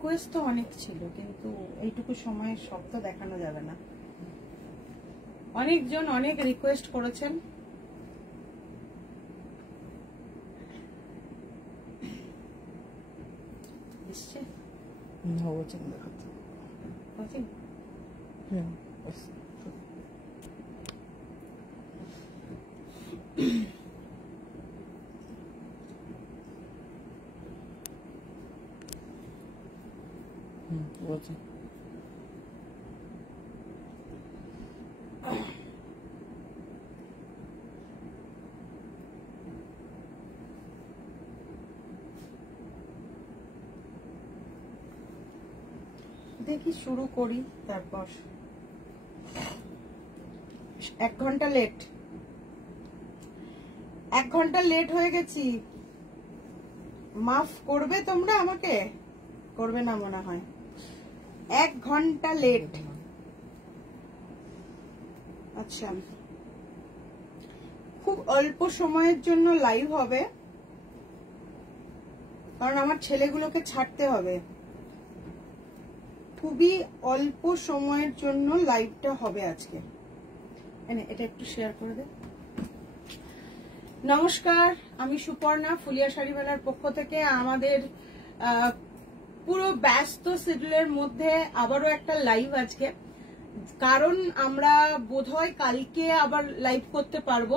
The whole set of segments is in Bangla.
রিকোয়েস্ট তো অনেক ছিল, কিন্তু এইটুকু সময়ে সব তো দেখানো যাবে না। অনেকজন অনেক রিকোয়েস্ট করেছেন। এসছে দেখি শুরু করি, তারপর 1 ঘন্টা লেট, 1 ঘন্টা লেট হয়ে গেছি। মাফ করবে তোমরা আমাকে? করবে না মনে হয়। 1 ঘন্টা লেট। আচ্ছা, খুব অল্প সময়ের জন্য লাইভ হবে, কারণ আমার ছেলেগুলোকে ছাড়তে হবে। খুবই অল্প সময়ের জন্য লাইভটা হবে আজকে। এটা একটু শেয়ার করে দে। নমস্কার, আমি সুপর্ণা, ফুলিয়া শাড়ি মেলার পক্ষ থেকে। আমাদের পুরো ব্যস্ত শিডিউলের মধ্যে আবারও একটা লাইভ আজকে, কারণ আমরা বোধহয় কালকে আবার লাইভ করতে পারবো।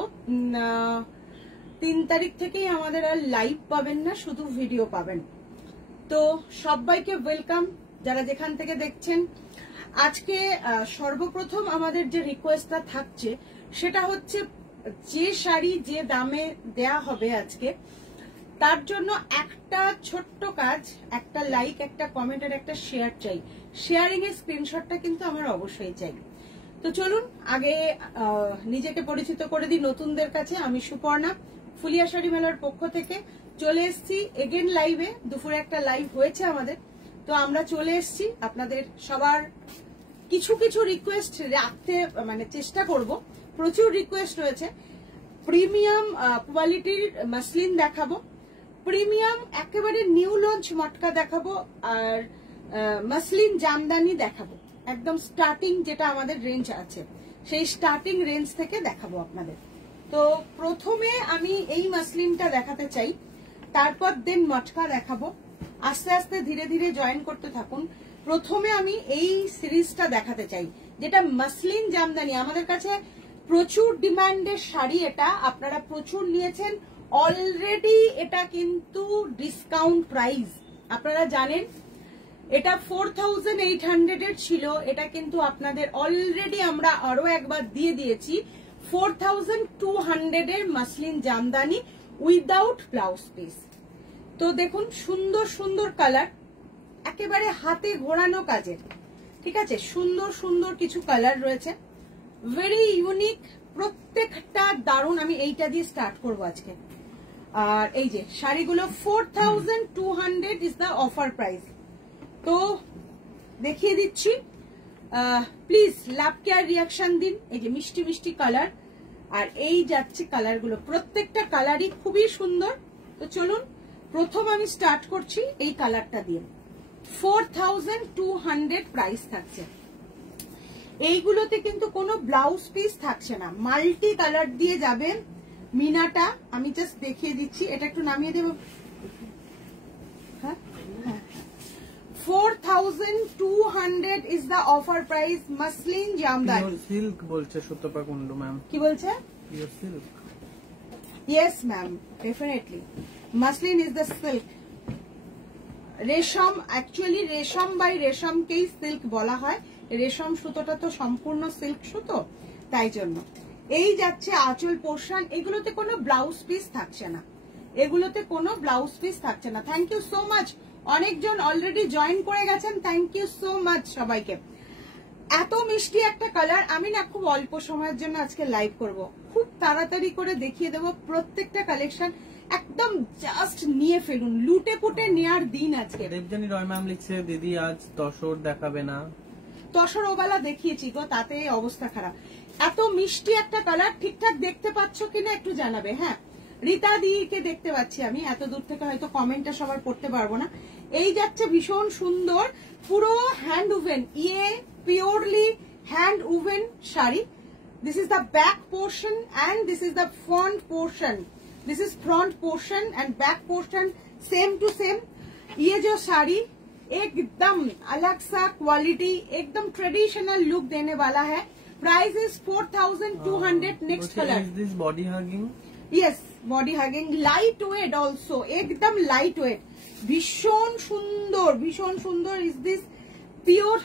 3 তারিখ থেকেই আমাদের আর লাইভ পাবেন না, শুধু ভিডিও পাবেন। তো সবাইকে ওয়েলকাম, যারা যেখান থেকে দেখছেন। আজকে সর্বপ্রথম আমাদের যে রিকোয়েস্টটা থাকছে সেটা হচ্ছে, যে শাড়ি যে দামে দেয়া হবে আজকে, তার জন্য একটা ছোট্ট কাজ, একটা লাইক, একটা কমেন্ট আর একটা শেয়ার চাই। শেয়ারিং এর স্ক্রিনশটটা কিন্তু আমার অবশ্যই চাই। তো চলুন আগে নিজেকে পরিচিত করে দিই নতুনদের কাছে। আমি সুপর্ণা, ফুলিয়া শাড়ি মেলার পক্ষ থেকে চলে এসেছি এগেন লাইভে। দুপুরে একটা লাইভ হয়েছে আমাদের, তো আমরা চলে এসেছি। আপনাদের সবার কিছু কিছু রিকোয়েস্ট রাখতে চেষ্টা করব। প্রচুর রিকোয়েস্ট রয়েছে। প্রিমিয়াম কোয়ালিটির মাসলিন দেখাবো, প্রিমিয়াম একেবারে নিউ লঞ্চ মটকা দেখাবো, আর মাসলিন জামদানি দেখাবো। একদম স্টার্টিং যেটা আমাদের রেঞ্জ আছে, সেই স্টার্টিং রেঞ্জ থেকে দেখাবো আপনাদের। তো প্রথমে আমি এই মাসলিনটা দেখাতে চাই, তারপর দেন মটকা দেখাবো। আস্তে আস্তে ধীরে ধীরে জয়েন করতে থাকুন। প্রথমে আমি এই সিরিজটা দেখাতে চাই, যেটা মাসলিন জামদানি। আমাদের কাছে প্রচুর ডিমান্ডের শাড়ি, এটা আপনারা প্রচুর নিয়েছেন অলরেডি। এটা কিন্তু ডিসকাউন্ট প্রাইস, আপনারা জানেন। এটা 4800 এর ছিল, এটা কিন্তু আপনাদের অলরেডি আমরা আরো একবার দিয়ে দিয়েছি 4200 এর muslin Jamdani without blouse piece. তো দেখুন, সুন্দর সুন্দর কালার, একেবারে হাতে ঘোরানো কাজের, ঠিক আছে। সুন্দর সুন্দর কিছু কালার রয়েছে, ভেরি ইউনিক, প্রত্যেকটা দারুণ। আমি এইটা দিয়ে স্টার্ট করবো আজকে। আর এই যে শাড়িগুলো 4200 ইজ দ্য অফার প্রাইস। তো দেখিয়ে দিচ্ছি, প্লিজ লাভ কেয়ার রিয়াকশন দিন। এই যে মিষ্টি মিষ্টি কালার, আর এই যাচ্ছে কালারগুলো, প্রত্যেকটা কালারই খুবই সুন্দর। তো চলুন, প্রথম আমি স্টার্ট করছি এই কালারটা দিয়ে। 4200 প্রাইস থাকছে। এইগুলোতে কিন্তু কোনো ব্লাউজ পিস থাকছে না, মাল্টি কালার দিয়ে যাবেন। মিনাটা আমি জাস্ট দেখিয়ে দিচ্ছি, এটা একটু নামিয়ে দেব। 4200 is the offer price muslin Jamdani. Silk বলছে সুতপা কুন্ডু ম্যাম। কি বলছে? Pure silk. Yes ma'am, definitely. Muslin is the silk. রেশম, অ্যাকচুয়ালি রেশম বাই রেশমকেই সিল্ক বলা হয়। রেশম সুতোটা তো সম্পূর্ণ সিল্ক সুতো, তাই জন্য। এই যাচ্ছে আঁচল পোর্শন, এগুলোতে কোনো ব্লাউজ পিস থাকছে না, এগুলোতে কোনো ব্লাউজ পিস থাকছে না। থ্যাংক ইউ সো মাচ, অনেকজন অলরেডি জয়েন করে গেছেন, থ্যাংক ইউ সো মাচ সবাইকে। এত মিষ্টি একটা কালার, আমি না খুব অল্প সময়ের জন্য আজকে লাইভ করব, খুব তাড়াতাড়ি করে দেখিয়ে দেবো প্রত্যেকটা কালেকশন। একদম জাস্ট নিয়ে ফেলুন, লুটে পুটে নেওয়ার দিন আজকে। দেবজানী রয় ম্যাম লিখছে, দিদি আজ তসর দেখাবে না? তসর ওবেলা দেখিয়েছি গো, তাতে অবস্থা খারাপ। এত মিষ্টি একটা কালার, ঠিকঠাক দেখতে পাচ্ছ কিনা একটু জানাবে। হ্যাঁ, রীতা দিকে দেখতে পাচ্ছি আমি, এত দূর থেকে হয়তো কমেন্টটা সবার পড়তে পারবো না। এই যাচ্ছে ভীষণ সুন্দর পুরো হ্যান্ড উভেন, ইয়ে purely hand woven sari. This is the back portion and this is the front portion. This is front portion and back portion same to same. ये जो साड़ी एकदम अलग सा क्वालिटी, एकदम ट्रेडिशनल लुक देने वाला है। Price is 4200। Next colour. Is this body hugging? Yes, body hugging, light weight also, एकदम light weight, भीषण सुंदर is this pure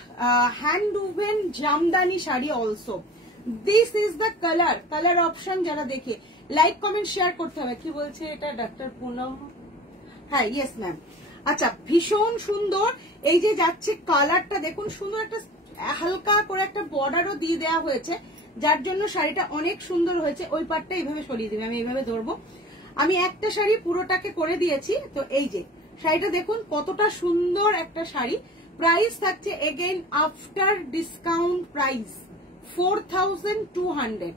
hand woven Jamdani sari also. This is the color option। যারা দেখে লাইক কমেন্ট শেয়ার করতে হবে। কি বলছে এটা ডাক্তার পুনম? হ্যাঁ, ইয়েস ম্যাম। আচ্ছা, ভীষণ সুন্দর। এই যে যাচ্ছে কালারটা দেখুন, সুন্দর একটা হালকা করে একটা বর্ডারও দিয়ে দেওয়া হয়েছে, যার জন্য শাড়িটা অনেক সুন্দর হয়েছে। ওই পাটটা এইভাবে সরিয়ে দিবে, আমি এইভাবে ধরবো। আমি একটা শাড়ি পুরোটাকে করে দিয়েছি। তো এই যে শাড়িটা দেখুন কতটা সুন্দর একটা শাড়ি। প্রাইস থাকছে again after discount price 4200।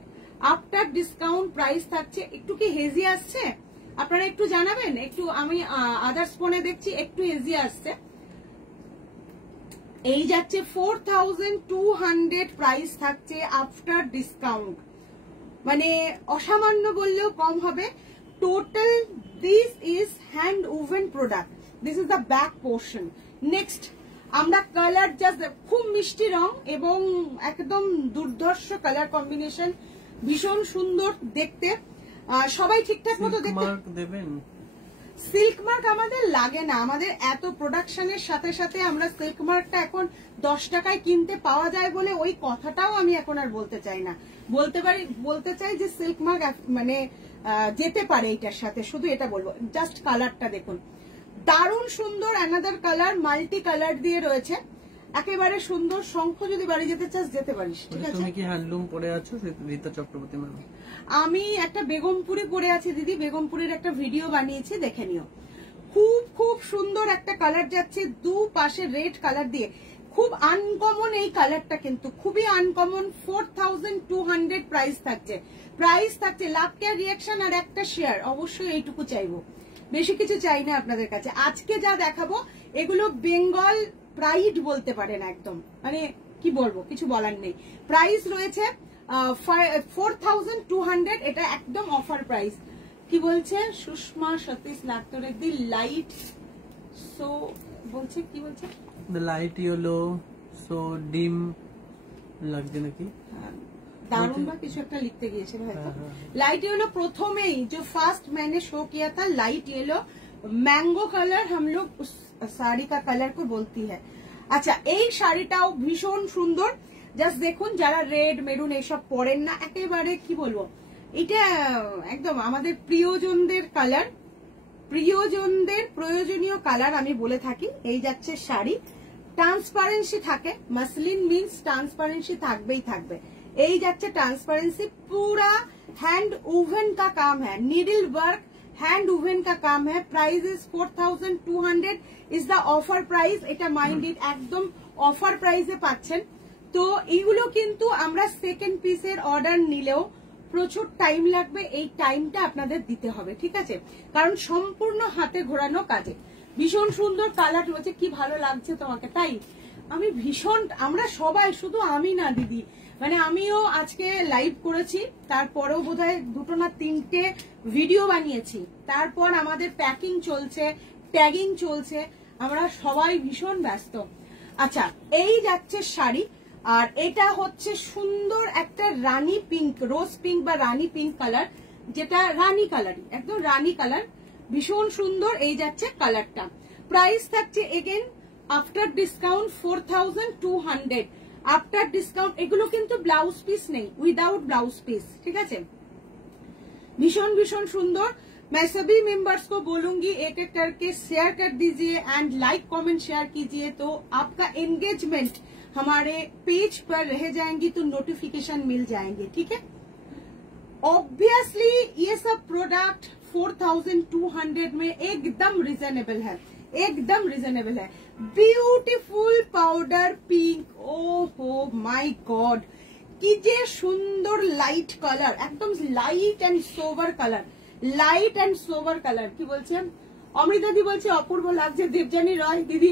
After discount price থাকছে। একটু কি হেজি আসছে আপনারা একটু জানাবেন? একটু আমি আদার্স ফোনে দেখছি একটু হেজি আসছে। এই যাচ্ছে 4200 প্রাইস থাকছে আফটার ডিসকাউন্ট, মানে অসামান্য বললেও কম হবে। Total this is hand woven product. This is the back portion. Next আমরা কালার জাস্ট, খুব মিষ্টি রং এবং একদম দুর্ধর্ষ কালার কম্বিনেশন, ভীষণ সুন্দর দেখতে। সবাই ঠিকঠাক মতো দেখতে দেবেন। সিল্ক মার্ক আমাদের লাগে না, আমাদের এত প্রোডাকশনের সাথে সাথে আমরা সিল্ক মার্কটা এখন 10 টাকায় কিনতে পাওয়া যায় বলে ওই কথাটাও আমি এখন আর বলতে চাই না। বলতে চাই যে সিল্ক মার্ক মানে যেতে পারে এইটার সাথে, শুধু এটা বলবো। জাস্ট কালারটা দেখুন, দারুণ সুন্দর। অ্যানাদার কালার, মাল্টি কালার দিয়ে রয়েছে, একেবারে সুন্দর। শঙ্খ যদি বাড়ি যেতে চাস যেতে পারিস, ঠিক আছে। তুমি কি হ্যান্ডলুম পরে আছো রীতা চক্রবর্তী ম্যাম? আমি একটা বেগমপুরি পরে আছি দিদি, বেগমপুরের একটা ভিডিও বানিয়েছি, দেখে নিও। খুব খুব সুন্দর একটা কালার যাচ্ছে, দু পাশে রেড কালার দিয়ে। খুব আনকমন এই কালারটা, কিন্তু খুবই আনকমন। 4200 প্রাইস থাকছে। লাভ কেয়ার রিয়াকশন আর একটা শেয়ার, অবশ্যই এইটুকু চাইবো, বেশি কিছু চাই না আপনাদের কাছে। আজকে যা দেখাবো এগুলো বেঙ্গল প্রাইড বলতে পারেন, একদম মানে কি বলবো, কিছু বলার নেই। প্রাইস রয়েছে 4200, এটা একদম অফার প্রাইস। কি বলছে সুষমা সতীশ নাগতরেদ্দি? লাইট সো বলছে, কি বলছে? দ্য লাইট ইয়েলো সো ডিম লাগছে নাকি, दारुण बा কিছু একটা লিখতে গিয়েছে হয়তো। लाइट येलो প্রথমেই जो फास्ट मैंने शो किया था, लाइट येलो मैंगो कलर, हम लोग उस साड़ी का कलर को बोलती है। আচ্ছা, এই শাড়িটাও ভীষণ সুন্দর। জাস্ট দেখুন, যারা রেড মেরুন এইসব পরেন না, একেবারে কি বলবো, এটা একদম আমাদের প্রিয়জনদের কালার, প্রিয়জনদের প্রয়োজনীয় কালার আমি বলে থাকি। এই যাচ্ছে শাড়ি, ট্রান্সপারেন্সি থাকে, মাসলিন মিন্স ট্রান্সপারেন্সি থাকবেই থাকবে। এই যাচ্ছে ট্রান্সপারেন্সি, पूरा हैंड ओवन का काम है, नीडल वर्क हैंड ओवन का काम है। Price is 4200 is the offer price. এটা মাইন্ডেড, একদম অফার প্রাইসে পাচ্ছেন। তো এইগুলো কিন্তু আমরা সেকেন্ড পিসের অর্ডার নিলেও প্রচুর টাইম লাগবে, এই টাইমটা আপনাদের দিতে হবে, ঠিক আছে, কারণ সম্পূর্ণ হাতে ঘোরানো কাজে। ভীষণ সুন্দর কালার রয়েছে, কি ভালো লাগছে তোমাকে? তাই আমি ভীষণ, আমরা সবাই, শুধু আমি না দিদি, মানে আমিও আজকে লাইভ করেছি, তারপরেও বোধহয় 2 না 3টে ভিডিও বানিয়েছি, তারপর আমাদের প্যাকিং চলছে, ট্যাগিং চলছে, আমরা সবাই ভীষণ ব্যস্ত। আচ্ছা, এই যাচ্ছে শাড়ি, আর এটা হচ্ছে সুন্দর একটা রানী পিঙ্ক, রোজ পিঙ্ক বা রানী পিঙ্ক কালার, যেটা রানী কালারই, একদম রানী কালার, ভীষণ সুন্দর। এই যাচ্ছে কালারটা। প্রাইস থাকছে again after discount 4200। After discount এগুলো কিন্তু ব্লাউজ পিস নেই, উইদাউট ব্লাউজ পিস, ঠিক আছে। भीषण भीषण सुंदर। मैं सभी मेंबर्स को बोलूंगी एक एक करके शेयर कर दीजिए एंड लाइक कमेंट शेयर कीजिए, तो आपका एंगेजमेंट हमारे पेज पर रह जाएंगी, तो नोटिफिकेशन मिल जाएंगे, ठीक है। ऑब्वियसली ये सब प्रोडक्ट 4200 में एकदम रिजनेबल है, एकदम रिजनेबल है। ब्यूटीफुल पाउडर पिंक, ओहो माय गॉड, কি যে সুন্দর লাইট কালার, একদম light and sober colour, light and sober colour. কি বলছেন? অমৃতাদি বলছে অপূর্ব লাগছে দেবযানী রয়। দিদি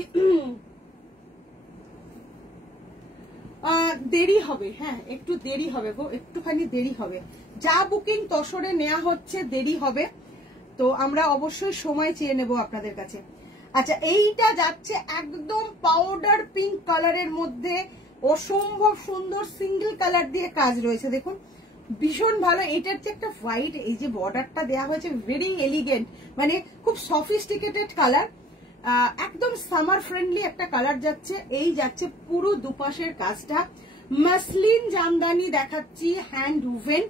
দেরি হবে, হ্যাঁ একটু দেরি হবে গো, একটুখানি দেরি হবে। যা বুকিং তসরে নেওয়া হচ্ছে দেরি হবে, তো আমরা অবশ্যই সময় চেয়ে নেব আপনাদের কাছে। আচ্ছা, এইটা যাচ্ছে একদম পাউডার পিঙ্ক কালারের মধ্যে, অসম্ভব সুন্দর সিঙ্গেল কালার দিয়ে কাজ রয়েছে, দেখুন ভীষণ ভালো। এটার যে একটা হোয়াইট এই যে বর্ডারটা দেওয়া হয়েছে, ভেরি এলিগেন্ট, মানে খুব সফিস্টিকেটেড কালার, একদম সামার ফ্রেন্ডলি একটা কালার যাচ্ছে। এই যাচ্ছে পুরো দুপাশের কাজটা, মাসলিন জামদানি দেখাচ্ছি, hand woven,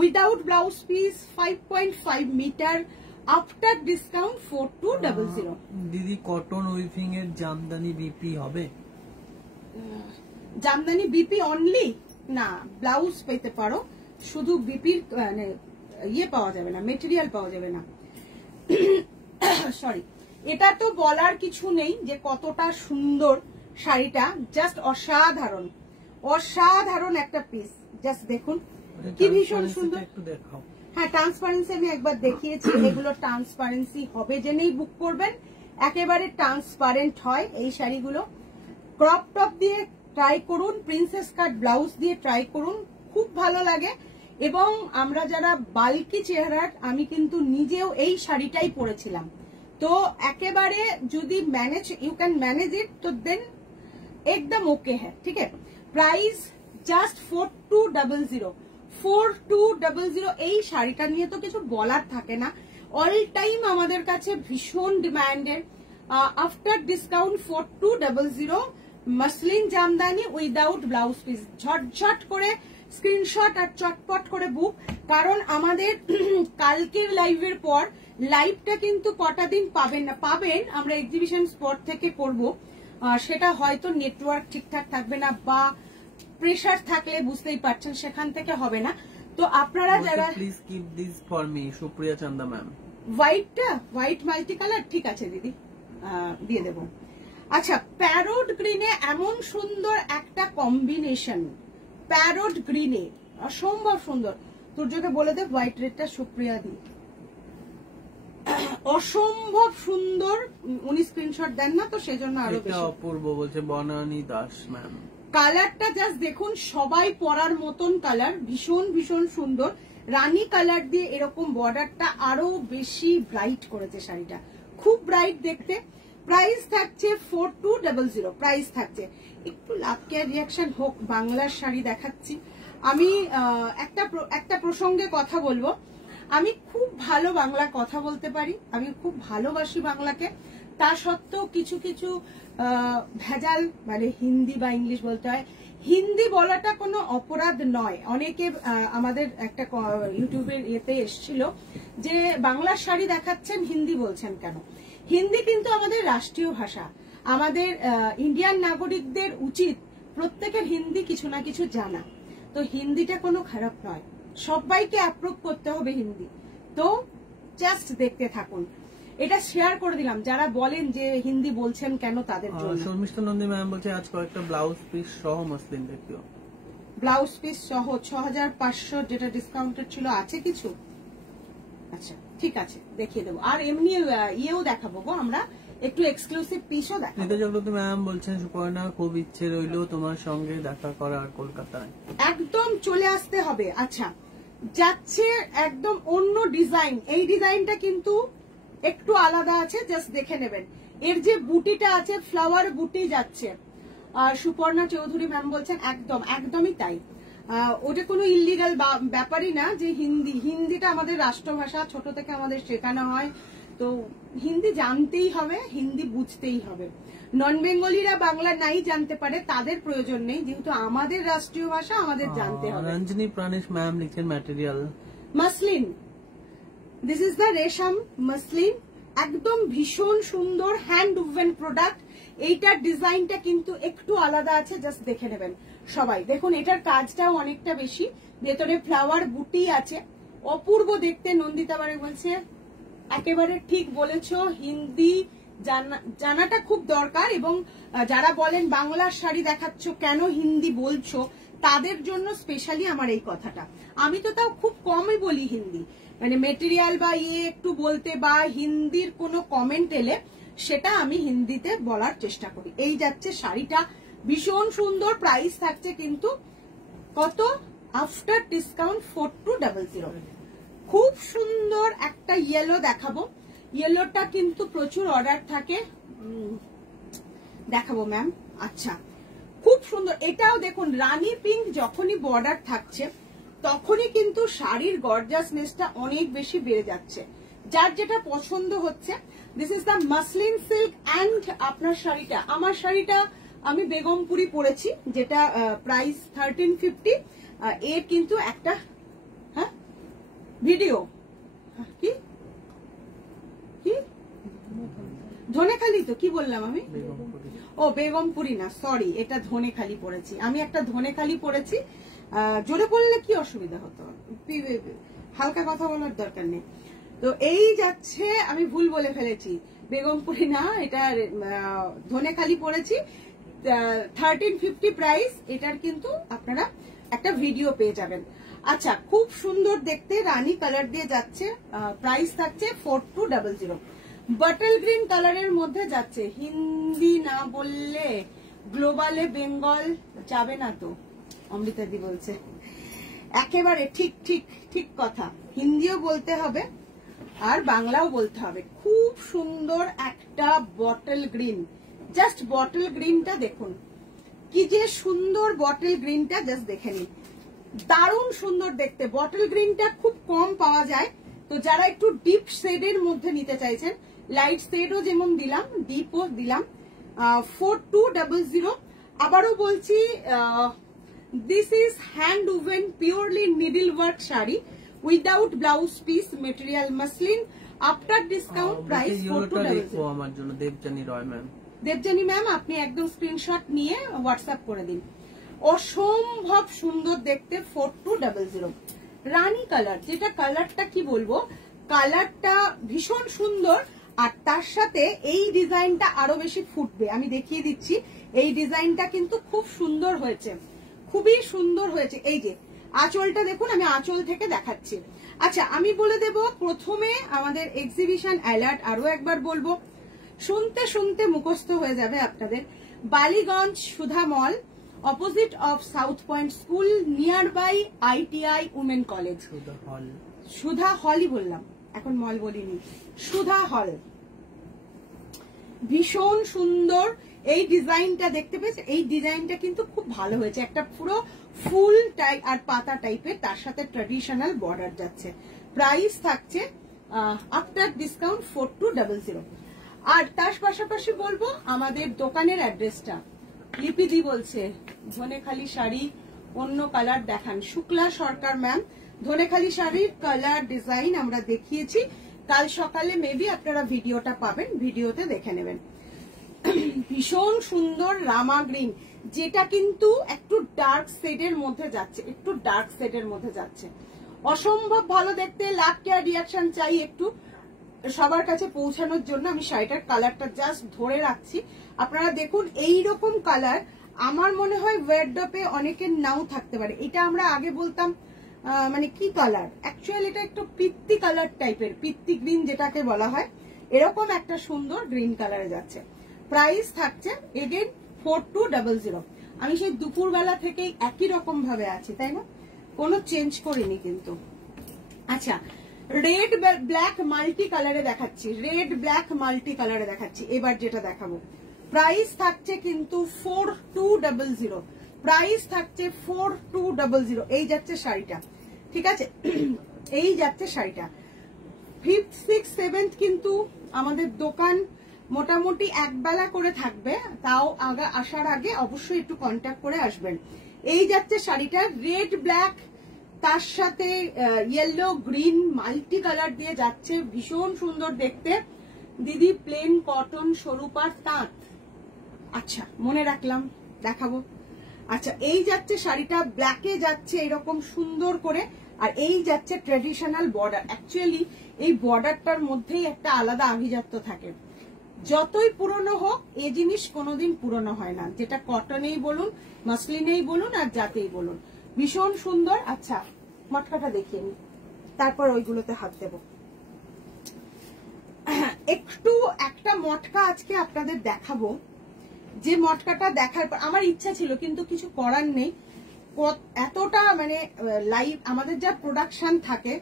without blouse piece, 5.5 metre, after discount 4200। দিদি কটন উইভিং এর জামদানি বিপি হবে? জামদানি বিপি অনলি না, ব্লাউজ পেতে পারো, শুধু বিপির মানে ইয়ে পাওয়া যাবে না, মেটেরিয়াল পাওয়া যাবে না। সরি, এটা তো বলার কিছু নেই যে কতটা সুন্দর শাড়িটা, জাস্ট অসাধারণ, অসাধারণ একটা পিস। জাস্ট দেখুন কি ভীষণ সুন্দর। একটু দেখাও। হ্যাঁ, ট্রান্সপারেন্সি আমি একবার দেখিয়েছি, এগুলো ট্রান্সপারেন্সি হবে জেনেই বুক করবেন, একেবারে ট্রান্সপারেন্ট হয় এই শাড়িগুলো। ক্রপ টপ দিয়ে ট্রাই করুন, প্রিন্সেস কাট ব্লাউজ দিয়ে ট্রাই করুন, খুব ভালো লাগে। এবং আমরা যারা বাল্কি চেহারার, আমি কিন্তু নিজেও এই শাড়িটাই পরেছিলাম, তো একেবারে যদি manage, you can manage it, তো দেন একদম ওকে হ্যাঁ, ঠিক আছে। Price just 4200, 4200। এই শাড়িটা নিয়ে তো কিছু বলার থাকে না, অল টাইম আমাদের কাছে ভীষণ ডিমান্ডের। After discount 4200, muslin Jamdani without blouse piece. ঝটঝট করে স্ক্রিনশট আর চটপট করে বুক, কারণ আমাদের কালকের লাইভের পর লাইভটা কিন্তু কটা দিন পাবেন না, পাবেন আমরা এক্সিবিশন স্পট থেকে করব, সেটা হয়তো নেটওয়ার্ক ঠিকঠাক থাকবে না বা প্রেসার থাকলে বুঝতেই পারছেন সেখান থেকে হবে না। তো আপনারা যারা, please keep this for me, Supriya চান্দা ম্যাম। হোয়াইটটা, হোয়াইট মাল্টি কালার, ঠিক আছে দিদি দিয়ে দেব। আচ্ছা, প্যারোট গ্রিনে এমন সুন্দর একটা কম্বিনেশন, প্যারোট গ্রিনে অসম্ভব সুন্দর। তুর্যকে বলে দে হোয়াইট রেডটা সুপ্রিয়া দি, অসম্ভব সুন্দর। উনি স্ক্রিনশট দেন না তো সেজন্য আরো বেশি। অপূর্ব বলছে বনানী দাস ম্যাম। কালারটা জাস্ট দেখুন, সবাই পরার মতন কালার, ভীষণ ভীষণ সুন্দর। রানী কালার দিয়ে এরকম বর্ডারটা আরো বেশি ব্রাইট করেছে শাড়িটা, খুব ব্রাইট দেখতে। প্রাইস থাকছে 4200, প্রাইস থাকছে। একটু লাভ কেয়ার রিয়াকশন হোক, বাংলার শাড়ি দেখাচ্ছি আমি। একটা প্রসঙ্গে কথা বলবো, আমি খুব ভালো বাংলা কথা বলতে পারি, আমি খুব ভালোবাসি বাংলাকে, তা সত্ত্বেও কিছু কিছু ভেজাল মানে হিন্দি বা ইংলিশ বলতে হয়। হিন্দি বলাটা কোনো অপরাধ নয়। অনেকে আমাদের একটা ইউটিউবের ইয়েতে এসেছিল যে বাংলার শাড়ি দেখাচ্ছেন হিন্দি বলছেন কেন। হিন্দি কিন্তু আমাদের রাষ্ট্রীয় ভাষা, আমাদের ইন্ডিয়ান নাগরিকদের উচিত প্রত্যেকের হিন্দি কিছু না কিছু জানা। তো হিন্দিটা কোনো খারাপ নয়, সবাইকে অ্যাপ্রুভ করতে হবে হিন্দি। তো জাস্ট দেখতে থাকুন, এটা শেয়ার করে দিলাম যারা বলেন যে হিন্দি বলছেন কেন তাদের জন্য। শর্মিষ্ঠা নন্দী ম্যাম বলছে আজ কয়েকটা ব্লাউজ পিস সহ মসলিন দেখিও। ব্লাউজ পিস সহ 6500 যেটা ডিসকাউন্টেড ছিল, আছে কিছু? আচ্ছা ঠিক আছে, দেখিয়ে দেবো। আর এমনি ইয়েও দেখাবো গো, আমরা একটু এক্সক্লুসিভ পিসও দেখাবো। নিতা চক্রবর্তী ম্যাম বলছেন সুপর্ণা খুব ইচ্ছে রইল তোমার সঙ্গে দেখা করার কলকাতায়। একদম চলে আসতে হবে। আচ্ছা, যাচ্ছে একদম অন্য ডিজাইন, এই ডিজাইনটা কিন্তু একটু আলাদা আছে, জাস্ট দেখে নেবেন। এর যে বুটিটা আছে ফ্লাওয়ার বুটি যাচ্ছে। সুপর্ণা চৌধুরী ম্যাম বলছেন একদম একদমই তাই, ওটা কোনো ইলিগাল ব্যাপারই না যে হিন্দিটা আমাদের রাষ্ট্রভাষা, ছোট থেকে আমাদের শেখানো হয়, তো হিন্দি জানতেই হবে, হিন্দি বুঝতেই হবে। নন বেঙ্গলিরা বাংলা নাই জানতে পারে, তাদের প্রয়োজন নেই, যেহেতু আমাদের রাষ্ট্রীয় ভাষা আমাদের জানতে হবে। রঞ্জনী প্রাণেশ ম্যাম লিখছেন material muslin, this is the রেশম মাসলিন, একদম ভীষণ সুন্দর হ্যান্ড উভেন প্রোডাক্ট। এইটার ডিজাইনটা কিন্তু একটু আলাদা আছে, জাস্ট দেখে নেবেন সবাই। দেখুন এটার কাজটাও অনেকটা বেশি, ভেতরে ফ্লাওয়ার বুটি আছে, অপূর্ব দেখতে। নন্দিতা বারে বলছে একেবারে ঠিক বলেছো, হিন্দি জানাটা খুব দরকার। এবং যারা বলেন বাংলার শাড়ি দেখাচ্ছ কেন হিন্দি বলছো, তাদের জন্য স্পেশালি আমার এই কথাটা। আমি তো তাও খুব কমই বলি হিন্দি, মানে মেটেরিয়াল বা একটু বলতে বা হিন্দির কোনো কমেন্ট এলে সেটা আমি হিন্দিতে বলার চেষ্টা করি। এই যাচ্ছে শাড়িটা, ভীষণ সুন্দর। প্রাইস থাকছে কিন্তু কত, আফটার ডিসকাউন্ট 4200। খুব সুন্দর একটা ইয়েলো দেখাবো। ইয়েলোটা কিন্তু প্রচুর অর্ডার থাকে, দেখাবো ম্যাম। আচ্ছা, খুব সুন্দর। এটাও দেখুন, রানী পিঙ্ক যখনই বর্ডার থাকছে তখনই কিন্তু শাড়ির গর্জাসনেসটা অনেক বেশি বেড়ে যাচ্ছে। যার যেটা পছন্দ হচ্ছে, this is the muslin silk and আপনার শাড়িটা, আমার শাড়িটা আমি বেগমপুরি পরেছি, যেটা প্রাইস 1350। এর কিন্তু একটা ভিডিও কি কি ধনেখালি, তো কি বললাম আমি, ও বেগমপুরি না, সরি, এটা ধনেখালি পরেছি আমি, একটা ধনেখালি পরেছি। জোরে বললে কি অসুবিধা হতো, হালকা কথা বলার দরকার নেই। তো এই যাচ্ছে, আমি ভুল বলে ফেলেছি, বেগমপুরি না, এটা ধনেখালি পরেছি। 1350 প্রাইস, এটার কিন্তু আপনারা একটা ভিডিও পেয়ে যাবেন। আচ্ছা, খুব সুন্দর দেখতে, রানী কালার দিয়ে যাচ্ছে, প্রাইস থাকছে 4200। বাটল গ্রিন কালারের মধ্যে যাচ্ছে, হিন্দি না বললে গ্লোবালে বেঙ্গল যাবে না তো, অমৃতাদি বলছে। একেবারে ঠিক ঠিক ঠিক কথা, হিন্দিও বলতে হবে আর বাংলাও বলতে হবে। খুব সুন্দর একটা বটল গ্রিন, জাস্ট বটল গ্রিনটা দেখুন, কি যে সুন্দর বটল গ্রিনটা, জাস্ট দেখে নিন, দারুণ সুন্দর দেখতে। বটল গ্রিনটা খুব কম পাওয়া যায়, তো যারা একটু ডিপ শেডের মধ্যে নিতে চাইছেন, লাইট শেডও যেমন দিলাম, ডিপও দিলাম, 4200। আবারও বলছি, this is hand woven purely needle work sari without blouse piece, material muslin, after discount price 4200। আমার জন্য দেবজানি রয় ম্যাম, দেবজানি ম্যাম, আপনি একদম স্ক্রিনশট নিয়ে হোয়াটসঅ্যাপ করে দিন। অসম্ভব সুন্দর দেখতে, 4200। রানী কালার, যেটা কালারটা কি বলবো, কালারটা ভীষণ সুন্দর, আর তার সাথে এই ডিজাইনটা আরো বেশি ফুটবে। আমি দেখিয়ে দিচ্ছি, এই ডিজাইনটা কিন্তু খুব সুন্দর হয়েছে, খুবই সুন্দর হয়েছে। এই যে আঁচলটা দেখুন, আমি আঁচল থেকে দেখাচ্ছি। আচ্ছা, আমি বলে দেব প্রথমে আমাদের এক্সিবিশন অ্যালার্ট, আরো একবার বলবো, শুনতে শুনতে মুখস্থ হয়ে যাবে আপনাদের। Ballygunge Sudha mall, opposite of South Point School, near by ITI women college. Sudha হলই বললাম, এখন মল বলিনি, সুধা হল। ভীষণ সুন্দর এই ডিজাইনটা দেখতে পেয়েছে, এই ডিজাইনটা কিন্তু খুব ভালো হয়েছে, একটা পুরো ফুল টাইপ আর পাতা টাইপের, তার সাথে ট্র্যাডিশনাল বর্ডার যাচ্ছে। প্রাইস থাকছে আফটার ডিসকাউন্ট 4200। আর তার পাশাপাশি বলবো আমাদের দোকানের অ্যাড্রেসটা। লিপিদি বলছে ধনেখালি শাড়ি অন্য কালার দেখান, শুক্লা সরকার ম্যাম। ধনেখালি শাড়ির কালার ডিজাইন আমরা দেখিয়েছি, কাল সকালে মেবি আপনারা ভিডিওটা পাবেন, ভিডিওতে দেখে নেবেন। ভীষণ সুন্দর রামা গ্রিন, যেটা কিন্তু একটু ডার্ক শেডের মধ্যে যাচ্ছে, একটু ডার্ক শেডের মধ্যে যাচ্ছে, অসম্ভব ভালো দেখতে। লাভ কেয়ার রিয়াকশন চাই একটু সবার কাছে পৌঁছানোর জন্য, আমি শাড়িটার কালারটা জাস্ট ধরে রাখছি, আপনারা দেখুন। এইরকম কালার আমার মনে হয় ওয়ারড্রপে অনেকের নাও থাকতে পারে। এটা আমরা আগে বলতাম মানে কি কালার, অ্যাকচুয়ালি এটা একটু পিত্তি কালার টাইপের, পিত্তি গ্রিন যেটাকে বলা হয়, এরকম একটা সুন্দর গ্রিন কালারে যাচ্ছে। প্রাইস থাকছে এগেন 4200। আমি সেই দুপুরবেলা থেকেই একই রকম ভাবে আছি, তাই না, কোনো চেঞ্জ করিনি কিন্তু। আচ্ছা, রেড ব্ল্যাক মাল্টি কালারে দেখাচ্ছি, রেড ব্ল্যাক মাল্টি কালারে দেখাচ্ছি। এবার যেটা দেখাবো, প্রাইস থাকছে কিন্তু 4200, প্রাইস থাকছে 4200। এই যাচ্ছে শাড়িটা, ঠিক আছে, এই যাচ্ছে শাড়িটা। 5th 6th 7th কিন্তু আমাদের দোকান মোটামুটি একবেলা করে থাকবে, তাও আসার আগে অবশ্যই একটু কন্ট্যাক্ট করে আসবেন। এই যাচ্ছে শাড়িটা, রেড ব্ল্যাক তার সাথে ইয়েলো গ্রিন মাল্টি কালার দিয়ে যাচ্ছে, ভীষণ সুন্দর দেখতে। দিদি প্লেন কটন স্বরূপার তাঁত, আচ্ছা মনে রাখলাম, দেখাবো। আচ্ছা, এই যাচ্ছে শাড়িটা, ব্ল্যাকে যাচ্ছে এরকম সুন্দর করে, আর এই যাচ্ছে ট্রেডিশনাল বর্ডার। অ্যাকচুয়ালি এই বর্ডারটার মধ্যেই একটা আলাদা আভিজাত্য থাকে, যতই পুরনো হোক এই জিনিস কোনোদিন পুরনো হয় না, যেটা কটনেই বলুন, মাসলিনেই বলুন আর যাতেই বলুন। ভীষণ সুন্দর। আচ্ছা মটকাটা দেখিয়ে নি, তারপর ওইগুলোতে হাত দেব। একটু একটা মটকা আজকে আপনাদের দেখাবো, যে মটকাটা দেখার পর আমার ইচ্ছা ছিল কিন্তু কিছু করার নেই, এতটা মানে লাইভ আমাদের যা প্রোডাকশন থাকে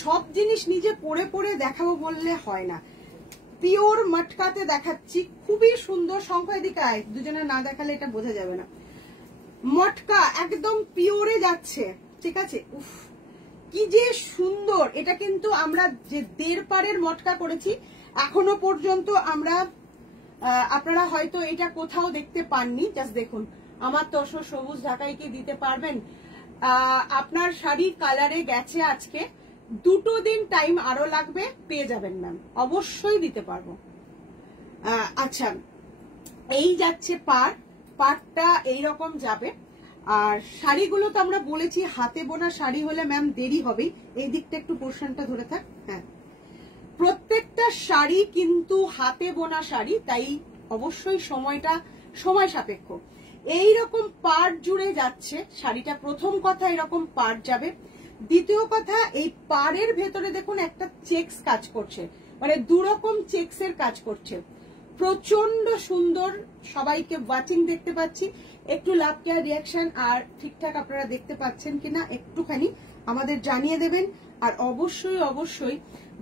সব জিনিস নিজে পড়ে পড়ে দেখাবো বললে হয় না। পিওর মটকাতে দেখাচ্ছি, খুবই সুন্দর। সংখ্যা এদিকে আয়, দুজনে না দেখালে এটা বোঝা যাবে না। মটকা একদম পিওরে যাচ্ছে, ঠিক আছে। উফ কি যে সুন্দর। এটা কিন্তু আমরা যে 1.5 পারের মটকা করেছি এখনো পর্যন্ত আমরা, আপনারা হয়তো এটা কোথাও দেখতে পাননি। জাস্ট দেখুন, আমার তসর সবুজ ঢাকাই কি দিতে পারবেন? আপনার শাড়ির কালারে গেছে আজকে, 2 দিন টাইম আরো লাগবে, পেয়ে যাবেন ম্যাম, অবশ্যই দিতে পারবো। আচ্ছা এই যাচ্ছে পাটটা এইরকম যাবে। আর শাড়িগুলো তো আমরা বলেছি হাতে বোনা শাড়ি হলে ম্যাম দেরি হবেই। এই দিকটা একটু পোর্শনটা ধরে থাক। হ্যাঁ, প্রত্যেকটা শাড়ি কিন্তু হাতে বোনা শাড়ি, তাই অবশ্যই সময় সাপেক্ষ। এইরকম পাড় জুড়ে যাচ্ছে শাড়িটা। প্রথম কথা এরকম পাড় যাবে। দ্বিতীয় কথা, এই পাড়ের ভেতরে দেখুন একটা চেকস কাজ করছে, মানে 2 রকম চেকসের কাজ করছে। প্রচন্ড সুন্দর। সবাইকে ওয়াচিং দেখতে পাচ্ছি, একটু লাভ কেয়ার রিয়াকশন আর ঠিকঠাক আপনারা দেখতে পাচ্ছেন কিনা একটুখানি আমাদের জানিয়ে দেবেন। আর অবশ্যই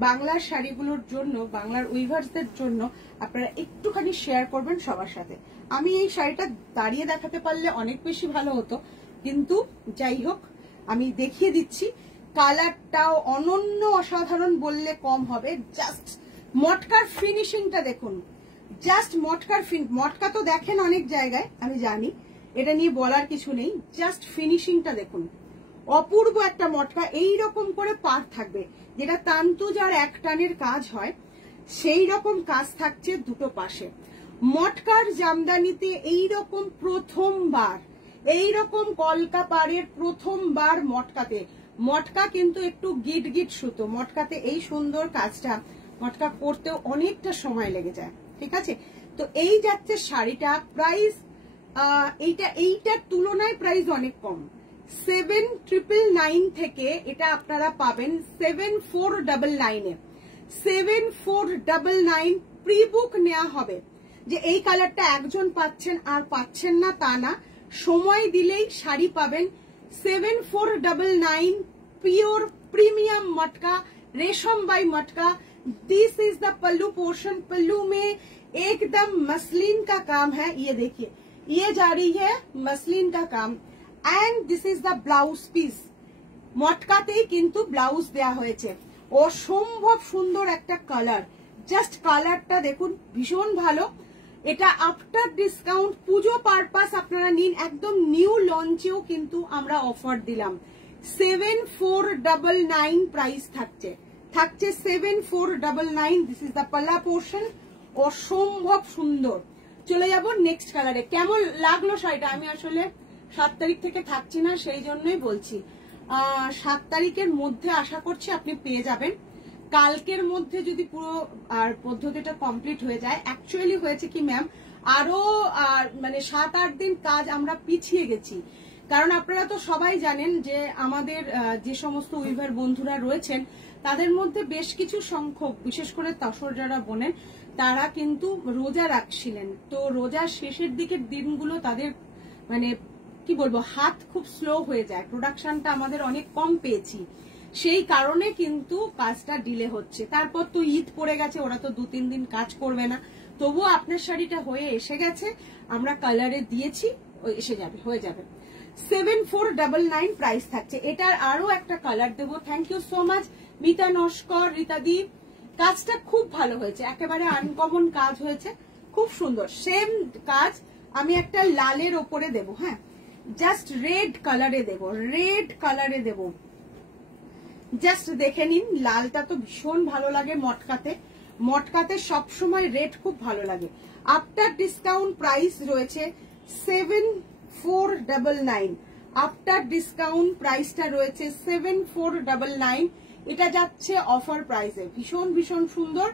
বাংলার শাড়িগুলোর জন্য, বাংলার উইভার্সদের জন্য আপনারা একটুখানি শেয়ার করবেন সবার সাথে। আমি এই শাড়িটা দাঁড়িয়ে দেখাতে পারলে অনেক বেশি ভালো হতো, কিন্তু যাই হোক আমি দেখিয়ে দিচ্ছি। কালারটাও অনন্য, অসাধারণ বললে কম হবে। জাস্ট মটকার ফিনিশিংটা দেখুন, জাস্ট মটকা তো দেখেন অনেক জায়গায়, আমি জানি, এটা নিয়ে বলার কিছু নেই। জাস্ট ফিনিশিংটা দেখুন, অপূর্ব একটা মটকা। এইরকম করে পার থাকবে, যেটা তান্তুজ আর 1 টানের কাজ হয় সেই রকম কাজ থাকছে দুটো পাশে। মটকার জামদানিতে এইরকম প্রথমবার, এইরকম কলকা পাড়ের প্রথমবার মটকাতে। মটকা কিন্তু একটু গিট গিট সুতো, মটকাতে এই সুন্দর কাজটা মটকা করতেও অনেকটা সময় লেগে যায়, ঠিক আছে। তো এই যাচ্ছে শাড়িটা। প্রাইস এইটার তুলনায় প্রাইস অনেক কম। 7,999 থেকে এটা আপনারা পাবেন 7,499 এ। 7,499 প্রি বুক নেওয়া হবে। যে এই কালারটা একজন পাচ্ছেন আর পাচ্ছেন না তা না, সময় দিলেই শাড়ি পাবেন। 7,499 प्योर प्रीमियम मटका, रेशम बाई मटका। This is the pallu portion. Pallu में एकदम मसलिन का काम है, ये देखिए, ये जा रही है मसलिन का काम। And this is the blouse piece. মটকাতেই কিন্তু ব্লাউজ দেয়া হয়েছে। অসম্ভব সুন্দর একটা কালার, জাস্ট কালারটা দেখুন, ভীষণ ভালো। এটা আফটার ডিসকাউন্ট পুজো পারপাস আপনারা নিন, একদম নিউ লঞ্চেও কিন্তু আমরা অফার দিলাম। 7,499 প্রাইস থাকছে 7,499। দিস ইজ দ্য পাল্লা পোর্শন। অসম্ভব সুন্দর। চলে যাব নেক্সট কালারে। কেমন লাগলো শাড়িটা? আমি আসলে 7 তারিখ থেকে থাকছি না, সেই জন্যই বলছি। 7 তারিখের মধ্যে আশা করছি আপনি পেয়ে যাবেন। কালকের মধ্যে যদি পুরো আর পদ্ধতিটা কমপ্লিট হয়ে যায়। অ্যাকচুয়ালি হয়েছে কি ম্যাম, আরো মানে 7-8 দিন কাজ আমরা পিছিয়ে গেছি। কারণ আপনারা তো সবাই জানেন যে আমাদের যে সমস্ত উইভার বন্ধুরা রয়েছেন তাদের মধ্যে বেশ কিছু সংখ্যক, বিশেষ করে তসর যারা বোনেন, তারা কিন্তু রোজা রাখছিলেন। তো রোজার শেষের দিকের দিনগুলো তাদের মানে কি বলবো, হাত খুব স্লো হয়ে যায়, প্রোডাকশনটা আমাদের অনেক কম পেয়েছি, সেই কারণে কিন্তু কাজটা ডিলে হচ্ছে। তারপর তো ঈদ পড়ে গেছে, ওরা তো 2-3 দিন কাজ করবে না। তবুও আপনার শাড়িটা হয়ে এসে গেছে, আমরা কালারে দিয়েছি, এসে যাবে, হয়ে যাবে। 7,499 প্রাইস থাকছে। এটার আরো একটা কালার দেবো। Thank you so much Mita Naskar, রীতাদি। কাজটা খুব ভালো হয়েছে, একেবারে আনকমন কাজ হয়েছে, খুব সুন্দর। সেম কাজ আমি একটা লালের ওপরে দেবো। হ্যাঁ, জাস্ট রেড কালারে দেবো, রেড কালারে দেবো। জাস্ট দেখে নিন, লালটা তো ভীষণ ভালো লাগে মটকাতে, মটকাতে সবসময় রেড খুব ভালো লাগে। আফটার ডিসকাউন্ট প্রাইস রয়েছে 7,499। আফটার ডিসকাউন্ট প্রাইসটা রয়েছে 7,499। এটা যাচ্ছে অফার প্রাইসে। ভীষণ ভীষণ সুন্দর।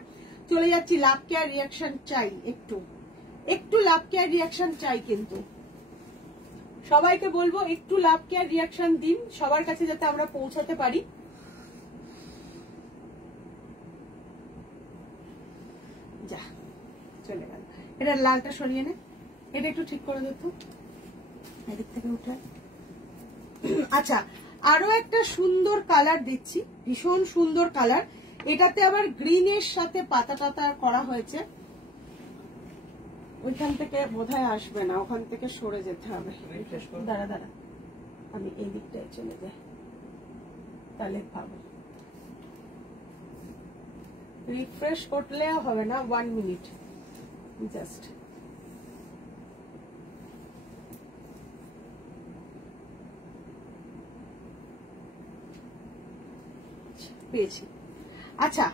চলে যাচ্ছি লাভ কেয়ার রিয়াকশন চাই, একটু লাভ কেয়ার রিয়াকশন চাই, কিন্তু সবাইকে বলবো একটু লাভ কেয়ার রিয়াকশন দিন সবার কাছে যাতে আমরা পৌঁছাতে পারি। যা চলে গেল, এটা লালটা সরিয়ে নে, এটা একটু ঠিক করে দিত এদিক থেকে উঠে। আচ্ছা, আরো একটা সুন্দর কালার দিচ্ছি, ভীষণ সুন্দর কালার। এটাতে আবার গ্রিনের সাথে পাতা টাতা করা হয়েছে। ওইখান থেকে বোধহয় আসবে না, ওখান থেকে সরে যেতে হবে। দাঁড়া দাঁড়া, আমি এই দিকটায় চলে যাই, তাহলে পাবো। রিফ্রেশ করলে হবে না, 1 মিনিট জাস্ট। পেয়েছি। আচ্ছা,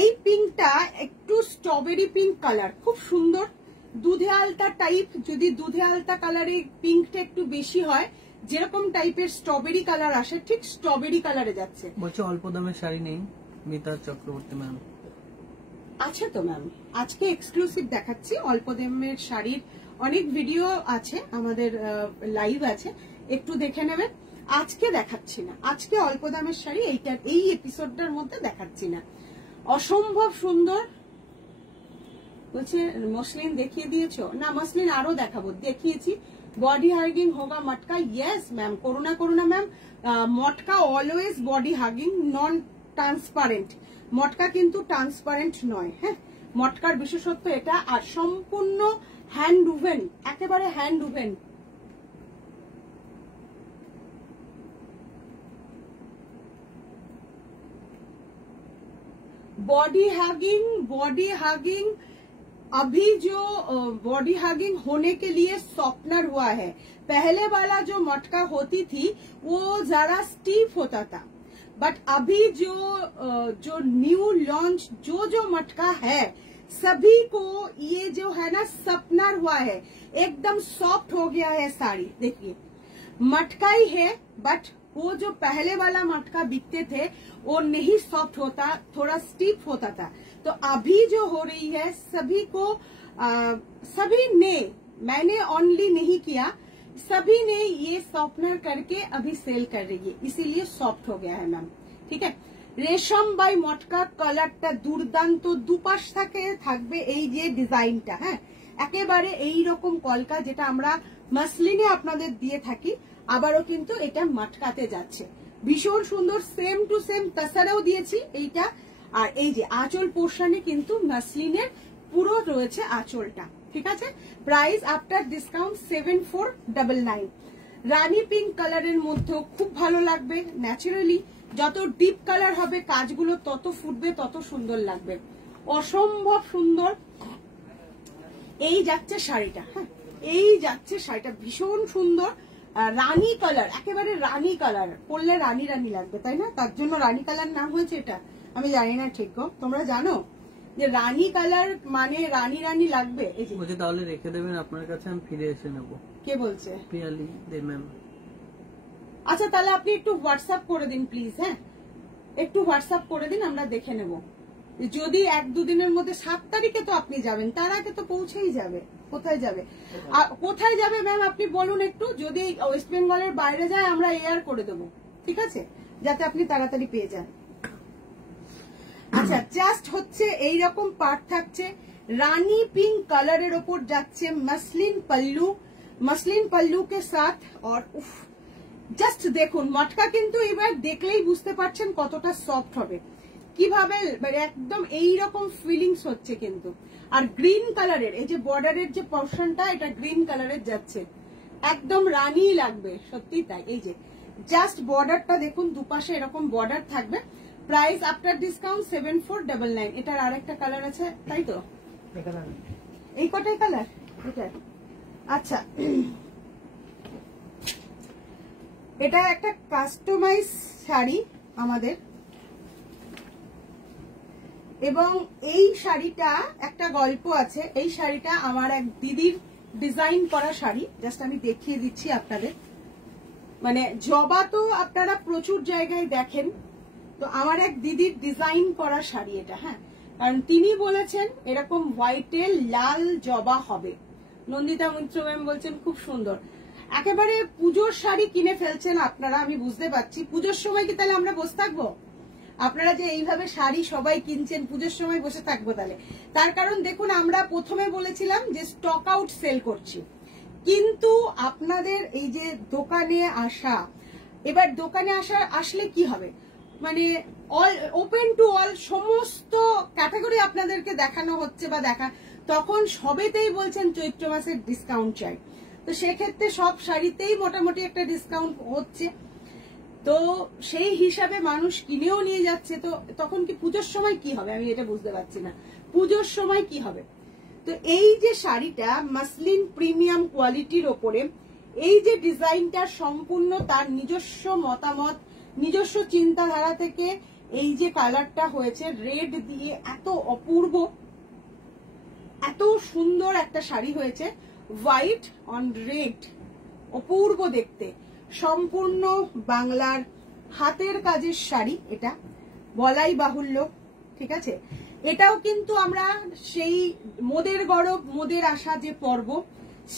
এই পিঙ্কটা একটু স্ট্রবেরি পিঙ্ক কালার, খুব সুন্দর, দুধে আলতা টাইপ। যদি দুধে আলতা কালারে পিঙ্কটা একটু বেশি হয়, যেরকম টাইপের স্ট্রবেরি কালার আসে, ঠিক স্ট্রবেরি কালারে যাচ্ছে। বলছি অল্প দামের শাড়ি নেই মিতা চক্রবর্তী ম্যাম? আছে তো ম্যাম, আজকে এক্সক্লুসিভ দেখাচ্ছি। অল্প দামের শাড়ির অনেক ভিডিও আছে, আমাদের লাইভ আছে, একটু দেখে নেবেন। আজকে দেখাচ্ছি না, আজকে অল্প দামের শাড়ি এই এপিসোডটার মধ্যে দেখাচ্ছি না। অসম্ভব সুন্দর বলছে। মসলিন দেখিয়ে দিয়েছো? না, মসলিন আরো দেখাবো, দেখিয়েছি। বডি হাগিং হোগা মটকা, ইয়েস ম্যাম, করোনা ম্যাম। মটকা always body hugging, non transparent. মটকা কিন্তু ট্রান্সপারেন্ট নয়। হ্যাঁ, মটকার বিশেষত্ব এটা। আর সম্পূর্ণ হ্যান্ড উভেন, একেবারে হ্যান্ড উভেন। बॉडी हगिंग अभी जो बॉडी हगिंग होने के लिए सॉफ्टनर हुआ है। पहले वाला जो मटका होती थी वो जरा स्टीफ होता था, बट अभी जो न्यू लॉन्च जो मटका है, सभी को ये जो है ना सॉफ्टनर हुआ है, एकदम सॉफ्ट हो गया है साड़ी। देखिए मटका ही है, बट वो जो पहले वाला मटका बिकते थे वो नहीं सॉफ्ट होता, थोड़ा स्टीफ होता था। तो अभी जो हो रही है, सभी को सभी ने, मैंने ओनली नहीं किया, सभी ने ये सॉफ्टनर करके अभी सेल कर रही है, इसीलिए सॉफ्ट हो गया है मैम। ठीक है, রেশম বাই মটকা কালারটা দুর্দান্ত, দুপাশ থেকে থাকবে এই যে ডিজাইনটা। হ্যাঁ, একেবারে এই রকম কলকা যেটা আমরা মাসলিনে আপনাদের দিয়ে থাকি, আবারও কিন্তু এটা মটকাতে যাচ্ছে। ভীষণ সুন্দর, সেম টু সেম তাসারাও দিয়েছি এইটা। আর এই যে আঁচল পোর্শনে কিন্তু মাসলিনের পুরো রয়েছে আঁচলটা। ঠিক আছে, প্রাইস আফটার ডিসকাউন্ট 7499। রানী পিঙ্ক কালারের মধ্যেও খুব ভালো লাগবে। ন্যাচারালি যত ডিপ কালার হবে কাজগুলো তত ফুটবে, তত সুন্দর লাগবে। অসম্ভব সুন্দর। এই যাচ্ছে শাড়িটা। হ্যাঁ, এই যাচ্ছে শাড়িটা, ভীষণ সুন্দর। রানী কালার, একেবারে রানী কালার, পরলে রানী রানী লাগবে, তাই না? তার জন্য রানী কালার নাম হয়েছে এটা। আমি জানি না ঠিক গো, তোমরা জানো যে রানী কালার মানে রানী রানী লাগবে। এই যে বলছি তাহলে রেখে দেবেন আপনার কাছে, আমি ফিরে এসে নেব। কে বলছে? পিয়ালি দে ম্যাম। আচ্ছা, তাহলে আপনি একটু হোয়াটসঅ্যাপ করে দিন প্লিজ। হ্যাঁ, একটু হোয়াটসঅ্যাপ করে দিন, আমরা দেখে নেব। যদি 1-2 দিনের মধ্যে, 7 তারিখে তো আপনি যাবেন, তার আগে তো পৌঁছেই যাবে। কোথায় যাবে? কোথায় যাবে ম্যাম আপনি বলুন একটু। যদি ওয়েস্ট বেঙ্গলের বাইরে যায় আমরা এয়ার করে দেবো, ঠিক আছে, যাতে আপনি তাড়াতাড়ি পেয়ে যান। আচ্ছা, জাস্ট হচ্ছে এইরকম পার্ট থাকছে, রানী পিঙ্ক কালারের ওপর যাচ্ছে মসলিন পল্লু কে সাথ। আর উফ, জাস্ট দেখুন মটকা কিন্তু এবার দেখলেই বুঝতে পারছেন কতটা সফট হবে, কিভাবে মানে একদম এইরকম ফিলিংস হচ্ছে কিন্তু। আর গ্রিন কালারের এই যে বর্ডারের যে পোর্শনটা, এটা গ্রিন কালারের যাচ্ছে, একদম রানী লাগবে, সত্যি তাই। এই যে জাস্ট বর্ডারটা দেখুন, দুপাশে এরকম বর্ডার থাকবে। Price after discount 7499। এটার আরেকটা কালার আছে, তাই তো? এই কটাই কালার এটা। আচ্ছা, এটা একটা কাস্টমাইজ শাড়ি আমাদের, এবং এই শাড়িটা একটা গল্প আছে। এই শাড়িটা আমার এক দিদির ডিজাইন করা শাড়ি, জাস্ট আমি দেখিয়ে দিচ্ছি আপনাদের। মানে জবা তো আপনারা প্রচুর জায়গায় দেখেন, তো আমার এক দিদির ডিজাইন করা শাড়ি এটা। হ্যাঁ, কারণ তিনি বলেছেন এরকম হোয়াইটে লাল জবা হবে। নন্দিতা মিত্র ম্যাম বলছেন খুব সুন্দর। একেবারে পুজোর শাড়ি কিনে ফেলছেন আপনারা, আমি বুঝতে পারছি। পুজোর সময় কি তাহলে আমরা বসে থাকবো? আপনারা যে এইভাবে শাড়ি সবাই কিনছেন, পুজোর সময় বসে থাকবো তাহলে? তার কারণ দেখুন, আমরা প্রথমে বলেছিলাম যে স্টক আউট সেল করছি, কিন্তু আপনাদের এই যে দোকানে আসা, এবার দোকানে আসলে কি হবে, মানে অল ওপেন টু অল সমস্ত ক্যাটাগরি আপনাদেরকে দেখানো হচ্ছে বা তখন সবেতেই বলছেন চৈত্র মাসের ডিসকাউন্ট চাই। তো সেক্ষেত্রে সব শাড়িতেই মোটামুটি একটা ডিসকাউন্ট হচ্ছে, তো সেই হিসাবে মানুষ কিনেও নিয়ে যাচ্ছে। তো তখন কি পুজোর সময় কি হবে আমি এটা বুঝতে পারছি না, পুজোর সময় কি হবে। তো এই যে শাড়িটা মাসলিন প্রিমিয়াম কোয়ালিটির ওপরে, এই যে ডিজাইনটা সম্পূর্ণ তার নিজস্ব মতামত, নিজস্ব চিন্তাধারা থেকে এই যে কালারটা হয়েছে রেড দিয়ে, এত অপূর্ব, এত সুন্দর একটা শাড়ি হয়েছে, হোয়াইট অন রেড, অপূর্ব দেখতে। সম্পূর্ণ বাংলার হাতের কাজের শাড়ি, এটা বলাই বাহুল্য, ঠিক আছে। এটাও কিন্তু আমরা সেই মোদের গরব মোদের আশা যে পর্ব,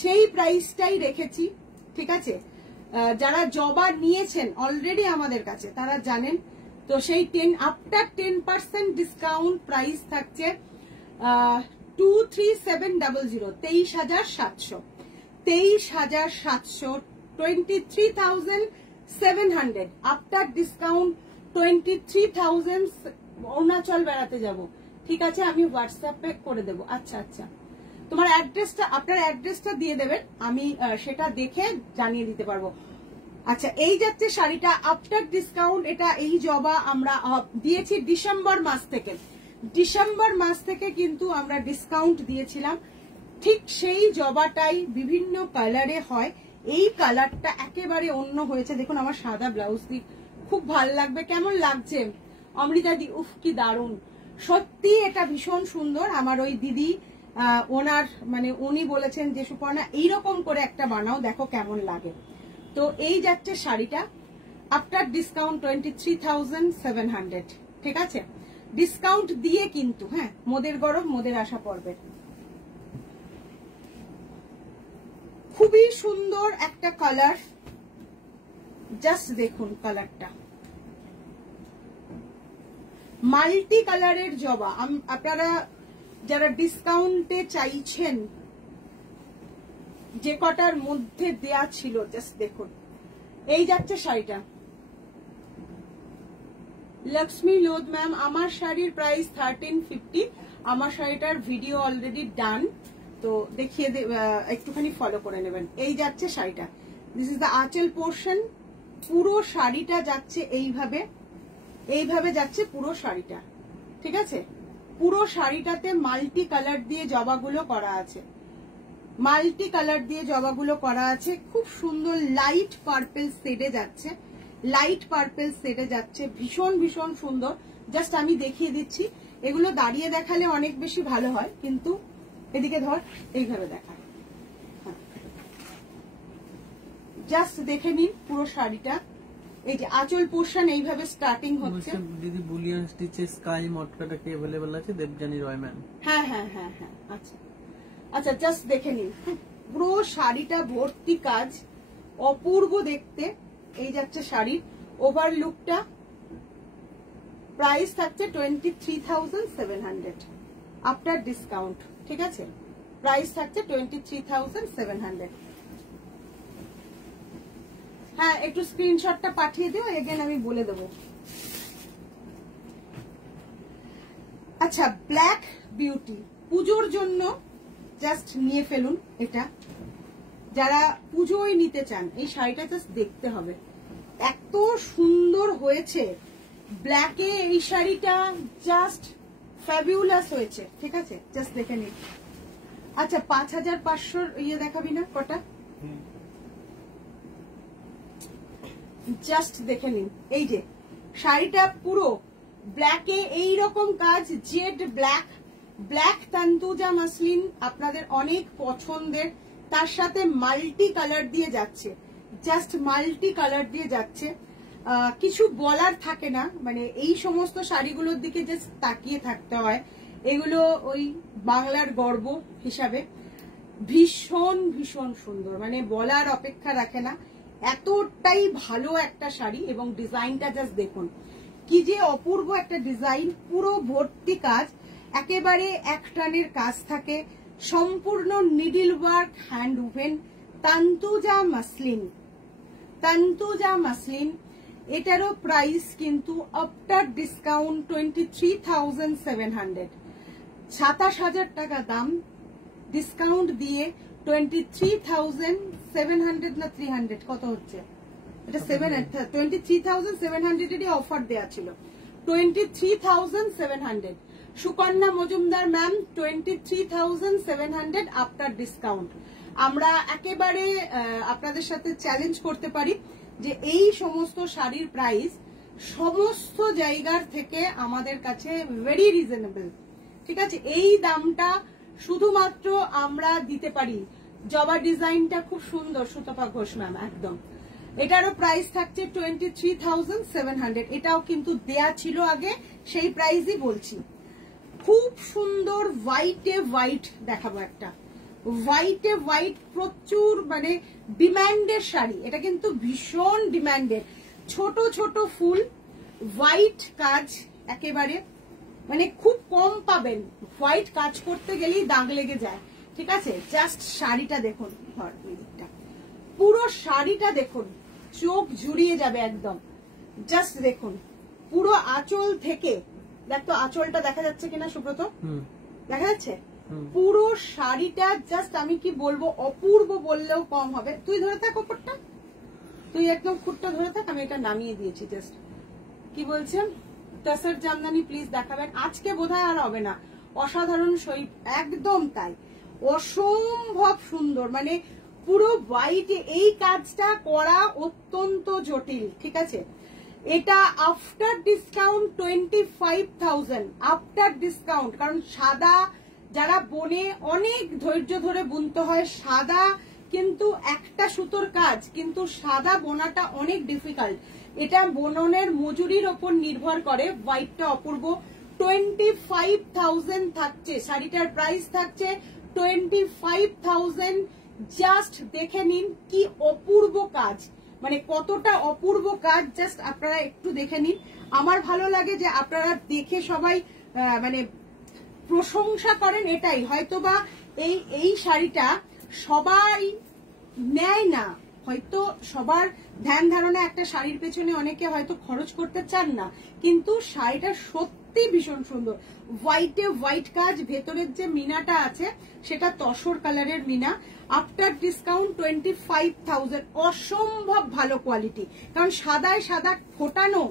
সেই প্রাইসটাই রেখেছি, ঠিক আছে। যারা জবা নিয়েছেন অলরেডি আমাদের কাছে তারা জানেন। তো সেই আফটার 10% ডিসকাউন্ট প্রাইস থাকছে 23700, 23,700, 23,700, 23,700 আফটার ডিসকাউন্ট 23,000। অরুণাচল বেড়াতে যাব, ঠিক আছে, আমি হোয়াটসঅ্যাপে করে দেবো। আচ্ছা আচ্ছা, তোমার অ্যাড্রেসটা, আপনার অ্যাড্রেসটা দিয়ে দেবেন, আমি সেটা দেখে জানিয়ে দিতে পারবো। আচ্ছা, এই যাচ্ছে শাড়িটা আফটার ডিসকাউন্ট। এটা এই জবা আমরা দিয়েছি ডিসেম্বর মাস থেকে, ডিসেম্বর মাস থেকে কিন্তু আমরা ডিসকাউন্ট দিয়েছিলাম। ঠিক সেই জবাটাই বিভিন্ন কালারে হয়, এই কালারটা একেবারে অন্য হয়েছে। দেখুন আমার সাদা ব্লাউজ দিয়ে খুব ভালো লাগবে। কেমন লাগছে অমৃতা দি? উফ কি দারুণ, সত্যি এটা ভীষণ সুন্দর। আমার ওই দিদি ওনার মানে উনি বলেছেন যে সুপর্ণা এইরকম করে একটা বানাও, দেখো কেমন লাগে। তো এই যাচ্ছে শাড়িটা আফটার ডিসকাউন্ট 23,700, ঠিক আছে, ডিসকাউন্ট দিয়ে কিন্তু। হ্যাঁ, মোদের গরব মোদের আশা পর্বে খুবই সুন্দর একটা কালার, জাস্ট দেখুন কালারটা, মাল্টি কালারের জবা। আপনারা যারা ডিসকাউন্টে চাইছেন, যে কটার মধ্যে দেয়া ছিল, জাস্ট দেখুন। এই যাচ্ছে শাড়িটা। লক্ষ্মী লোদ ম্যাম, আমার শাড়ির প্রাইস 1350। আমার শাড়িটার ভিডিও অলরেডি ডান, তো দেখিয়ে একটুখানি ফলো করে নেবেন। এই যাচ্ছে শাড়িটা, দিস ইজ দ্য আঁচল পোর্শন। পুরো শাড়িটা যাচ্ছে এইভাবে, এইভাবে যাচ্ছে পুরো শাড়িটা, ঠিক আছে। পুরো শাড়িটাতে মাল্টি কালার দিয়ে জবাগুলো করা আছে, মাল্টি কালার দিয়ে জবাগুলো করা আছে। খুব সুন্দর লাইট পার্পল শেডে যাচ্ছে, লাইট পার্পল শেডে যাচ্ছে, ভীষণ ভীষণ সুন্দর। জাস্ট আমি দেখিয়ে দিচ্ছি, এগুলো দাঁড়িয়ে দেখালে অনেক বেশি ভালো হয়, কিন্তু এদিকে ধর, এইভাবে দেখা, জাস্ট দেখে নিন পুরো শাড়িটা। এই যে আঁচল পোর্শন এইভাবে স্টার্টিং হচ্ছে। দিদি বুলিয়ান স্টিচে স্কাই মটকাটা কি अवेलेबल আছে? দেবজানি রয় ম্যাম। হ্যাঁ হ্যাঁ হ্যাঁ হ্যাঁ, আচ্ছা আচ্ছা, জাস্ট দেখে নিন পুরো শাড়িটা ভর্তি কাজ, অপূর্ব দেখতে। এই যাচ্ছে শাড়ির ওভারলুকটা, প্রাইস থাকছে 23,700 আফটার ডিসকাউন্ট, ঠিক আছে, প্রাইস থাকছে 23,700। হ্যাঁ, একটু স্ক্রিনশটটা পাঠিয়ে দিও, এগেন আমি বলে দেবো। আচ্ছা, ব্ল্যাক বিউটি পুজোর জন্য জাস্ট নিয়ে ফেলুন। এটা যারা পুজোয় নিতে চান, এই শাড়িটা জাস্ট দেখতে হবে, এত সুন্দর হয়েছে ব্ল্যাকে। এই শাড়িটা জাস্ট ফ্যাবিউলাস হয়েছে, ঠিক আছে, জাস্ট দেখে নিন। আচ্ছা, 5,500 ইয়ে দেখাবি না কটা? জাস্ট দেখে নিন, এই যে শাড়িটা পুরো ব্ল্যাকে, এইরকম কাজ, jet black, black Tantuja muslin আপনাদের অনেক পছন্দের, তার সাথে মাল্টি কালার দিয়ে যাচ্ছে, জাস্ট মাল্টি কালার দিয়ে যাচ্ছে। কিছু বলার থাকে না, মানে এই সমস্ত শাড়িগুলোর দিকে জাস্ট তাকিয়ে থাকতে হয়। এগুলো ওই বাংলার গর্ব হিসাবে ভীষণ ভীষণ সুন্দর, মানে বলার অপেক্ষা রাখে না, এতটাই ভালো একটা শাড়ি। এবং ডিজাইনটা জাস্ট দেখুন কি যে অপূর্ব একটা ডিজাইন, পুরো ভর্তি কাজ, একেবারে এক টানের কাজ থাকে, সম্পূর্ণ needle work, hand woven, Tantuja muslin, Tantuja muslin. এটারও প্রাইস কিন্তু আফটার ডিসকাউন্ট 23,700, 27,000 টাকা দাম, ডিসকাউন্ট দিয়ে 23,700 না 300 কত হচ্ছে এটা, 23,700 এরই অফার দেওয়া ছিল, 23,700। Sukanya Majumdar ma'am 23,700 after discount. আমরা একেবারে আপনাদের সাথে চ্যালেঞ্জ করতে পারি যে এই সমস্ত শাড়ির প্রাইস সমস্ত জায়গার থেকে আমাদের কাছে ভেরি রিজনেবল, ঠিক আছে। এই দামটা শুধুমাত্র আমরা দিতে পারি। জবা ডিজাইনটা খুব সুন্দর, সুতপা ঘোষ ম্যাম, একদম। এটারও প্রাইস থাকছে 23,700, এটাও কিন্তু দেয়া ছিল আগে, সেই প্রাইসই বলছি। খুব সুন্দর হোয়াইটে হোয়াইট দেখাবো একটা, হোয়াইটে হোয়াইট প্রচুর মানে ডিমান্ডের শাড়ি, এটা কিন্তু ভীষণ ডিমান্ডের। ছোট ছোট ফুল, হোয়াইট কাজ, একেবারে মানে খুব কম পাবেন, হোয়াইট কাজ করতে গেলেই দাগ লেগে যায়, ঠিক আছে। জাস্ট শাড়িটা দেখুন, পুরো শাড়িটা দেখুন, চোখ জুড়িয়ে যাবে একদম। জাস্ট দেখুন পুরো আঁচল থেকে, দেখ তো আঁচলটা দেখা যাচ্ছে কিনা সুব্রত, দেখা যাচ্ছে পুরো শাড়িটা, জাস্ট আমি কি বলবো, অপূর্ব বললেও কম হবে। তুই ধরে থাক ওপরটা, তুই একদম খুঁটটা ধরে থাক, আমি এটা নামিয়ে দিয়েছি। জাস্ট কি বলছেন, টাসার জামদানি প্লিজ দেখাবেন, আজকে বোধহয় আর হবে না। অসাধারণ সই, একদম তাই, অসম্ভব সুন্দর, মানে পুরো হোয়াইটে এই কাজটা করা অত্যন্ত জটিল, ঠিক আছে। এটা আফটার ডিসকাউন্ট 25,000 আফটার ডিসকাউন্ট, কারণ সাদা যারা বোনে অনেক ধৈর্য ধরে বুনতে হয়, সাদা কিন্তু একটা সুতোর কাজ, কিন্তু সাদা বোনাটা অনেক ডিফিকাল্ট, এটা বোননের মজুরির ওপর নির্ভর করে। হোয়াইটটা অপূর্ব, 25,000 থাকছে, শাড়িটার প্রাইস থাকছে 25,000। জাস্ট দেখে নিন কি অপূর্ব কাজ, মানে কতটা অপূর্ব কাজ, জাস্ট আপনারা একটু দেখে নিন। আমার ভালো লাগে যে আপনারা দেখে সবাই মানে প্রশংসা করেন, এটাই হয়তোবা এই শাড়িটা সবাই নেয় না, হয়তো সবার ধ্যান ধারণা একটা শাড়ির পেছনে অনেকে হয়তো খরচ করতে চান না, কিন্তু শাড়িটা সত্যি ভীষণ সুন্দর। হোয়াইটে হোয়াইট কাজ, ভেতরের যে মিনাটা আছে সেটা তসর কালারের মিনা। আফটার ডিসকাউন্ট 25,000, অসম্ভব ভালো কোয়ালিটি, কারণ সাদায় সাদা ফোটানো,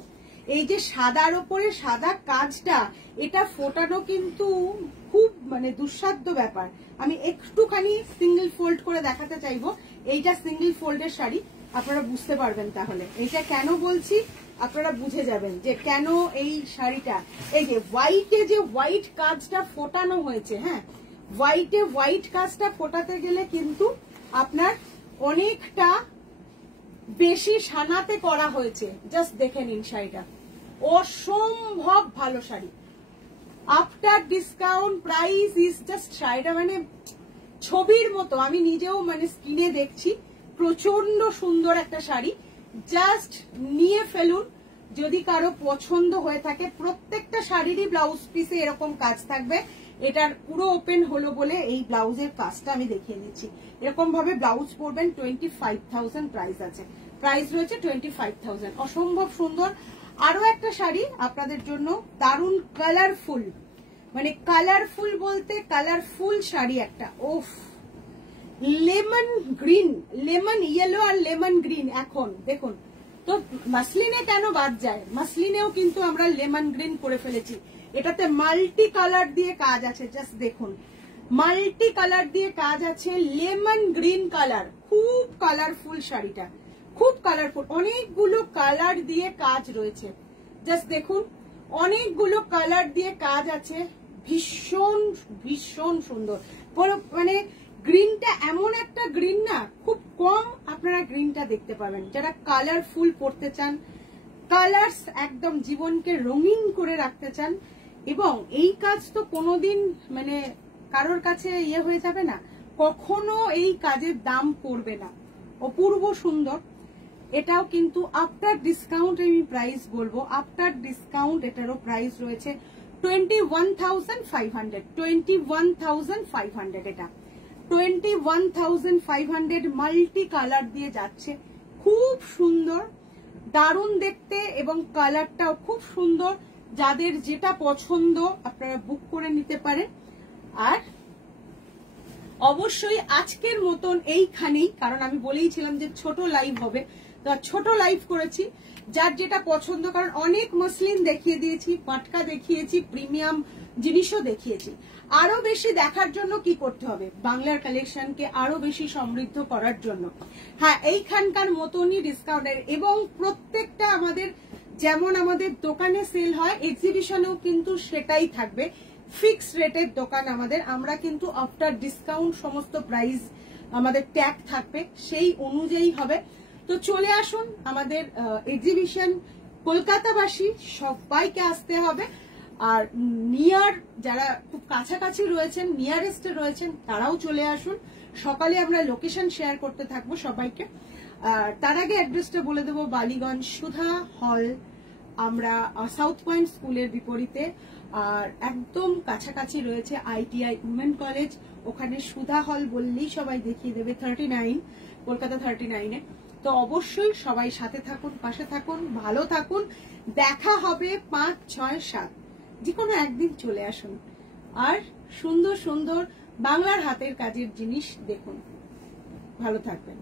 এই যে সাদার ওপরে সাদা কাজটা, এটা ফোটানো কিন্তু খুব মানে দুঃসাধ্য ব্যাপার। আমি একটুখানি সিঙ্গেল ফোল্ড করে দেখাতে চাইবো, এইটা সিঙ্গেল ফোল্ডের শাড়ি, আপনারা বুঝতে পারবেন। তাহলে এইটা কেন বলছি আপনারা বুঝে যাবেন যে কেন এই শাড়িটা, এই যে হোয়াইটে যে হোয়াইট কাজটা ফোটানো হয়েছে, হ্যাঁ, হোয়াইটে হোয়াইট কাজটা ফোটাতে গেলে কিন্তু আপনার অনেকটা বেশি সানাতে করা হয়েছে। জাস্ট দেখে নিন শাড়িটা, অসম্ভব ভালো sari. After discount price is just, শাড়িটা মানে ছবির মতো, আমি নিজেও মানে স্ক্রিনে দেখছি, প্রচন্ড সুন্দর একটা শাড়ি। জাস্ট নিয়ে ফেলুন যদি কারো পছন্দ হয়ে থাকে। প্রত্যেকটা শাড়িরই ব্লাউজ পিসে এরকম কাজ থাকবে, এটার পুরো ওপেন হলো বলে এই ব্লাউজের কাজটা আমি দেখিয়ে দিচ্ছি। এরকম ভাবে ব্লাউজ পরবেন, 25,000 প্রাইস আছে, প্রাইস রয়েছে 25,000, অসম্ভব সুন্দর। আরো একটা শাড়ি আপনাদের জন্য, দারুণ কালারফুল, মানে কালারফুল বলতে কালারফুল শাড়ি একটা, ওফ, লেমন গ্রিন, লেমন ইয়েলো আর লেমন গ্রিন। এখন দেখুন তো মাসলিনে কেন বাদ যায়, মাসলিনেও কিন্তু আমরা লেমন গ্রিন করে ফেলেছি। এটাতে মাল্টি কালার দিয়ে কাজ আছে, জাস্ট দেখুন, মাল্টি কালার দিয়ে কাজ আছে, লেমন গ্রিন কালার, খুব কালারফুল শাড়িটা, খুব কালারফুল, অনেকগুলো কালার দিয়ে কাজ রয়েছে। জাস্ট দেখুন, অনেকগুলো কালার দিয়ে কাজ আছে, ভীষণ ভীষণ সুন্দর। মানে গ্রিনটা এমন একটা গ্রিন না, খুব কম আপনারা গ্রিনটা দেখতে পাবেন। যারা কালারফুল পড়তে চান, কালার্স একদম জীবনকে রঙিন করে রাখতে চান, এবং এই কাজ তো কোনোদিন মানে কারোর কাছে ইয়ে হয়ে যাবে না, কখনো এই কাজের দাম পড়বে না, অপূর্ব সুন্দর। এটাও কিন্তু আফটার ডিসকাউন্ট আমি প্রাইস বলবো, আফটার ডিসকাউন্ট এটারও প্রাইস রয়েছে 21,500, 21,500। এটা 21,500 মাল্টি কালার দিয়ে যাচ্ছে, খুব সুন্দর, দারুণ দেখতে এবং কালারটাও খুব সুন্দর। যাদের যেটা পছন্দ আপনারা বুক করে নিতে পারেন। আর অবশ্যই আজকের মতন এইখানেই, কারণ আমি বলেইছিলাম যে ছোট লাইভ হবে, তো ছোট লাইভ করেছি। যার যেটা পছন্দ, কারণ অনেক মসলিন দেখিয়ে দিয়েছি, পাটকা দেখিয়েছি, প্রিমিয়াম জিনিসও দেখিয়েছি। আরো বেশি দেখার জন্য কি করতে হবে, বাংলার কালেকশনকে আরো বেশি সমৃদ্ধ করার জন্য হ্যাঁ এইখানকার মতনই ডিসকাউন্টের, এবং প্রত্যেকটা আমাদের যেমন আমাদের দোকানে সেল হয় এক্সিবিশনেও কিন্তু সেটাই থাকবে, ফিক্সড রেটের দোকান আমাদের। আমরা কিন্তু আফটার ডিসকাউন্ট সমস্ত প্রাইস আমাদের ট্যাগ থাকবে, সেই অনুযায়ী হবে। তো চলে আসুন আমাদের এক্সিবিশন, কলকাতাবাসী সবাইকে আসতে হবে। আর নিয়ার যারা খুব কাছাকাছি রয়েছেন, নিয়ারেস্টে রয়েছেন, তারাও চলে আসুন। সকালে আমরা লোকেশন শেয়ার করতে থাকবো সবাইকে। তার আগে অ্যাড্রেসটা বলে দেবো, বালিগঞ্জ সুধা হল, আমরা সাউথ পয়েন্ট স্কুলের বিপরীতে। আর একদম কাছাকাছি রয়েছে ITI উমেন কলেজ, ওখানে সুধা হল বললেই সবাই দেখিয়ে দেবে, 39 কলকাতা 39-এ। তো অবশ্যই সবাই সাথে থাকুন, পাশে থাকুন, ভালো থাকুন। দেখা হবে 5, 6, 7 যে কোনো একদিন চলে আসুন, আর সুন্দর সুন্দর বাংলার হাতের কাজের জিনিস দেখুন। ভালো থাকবেন।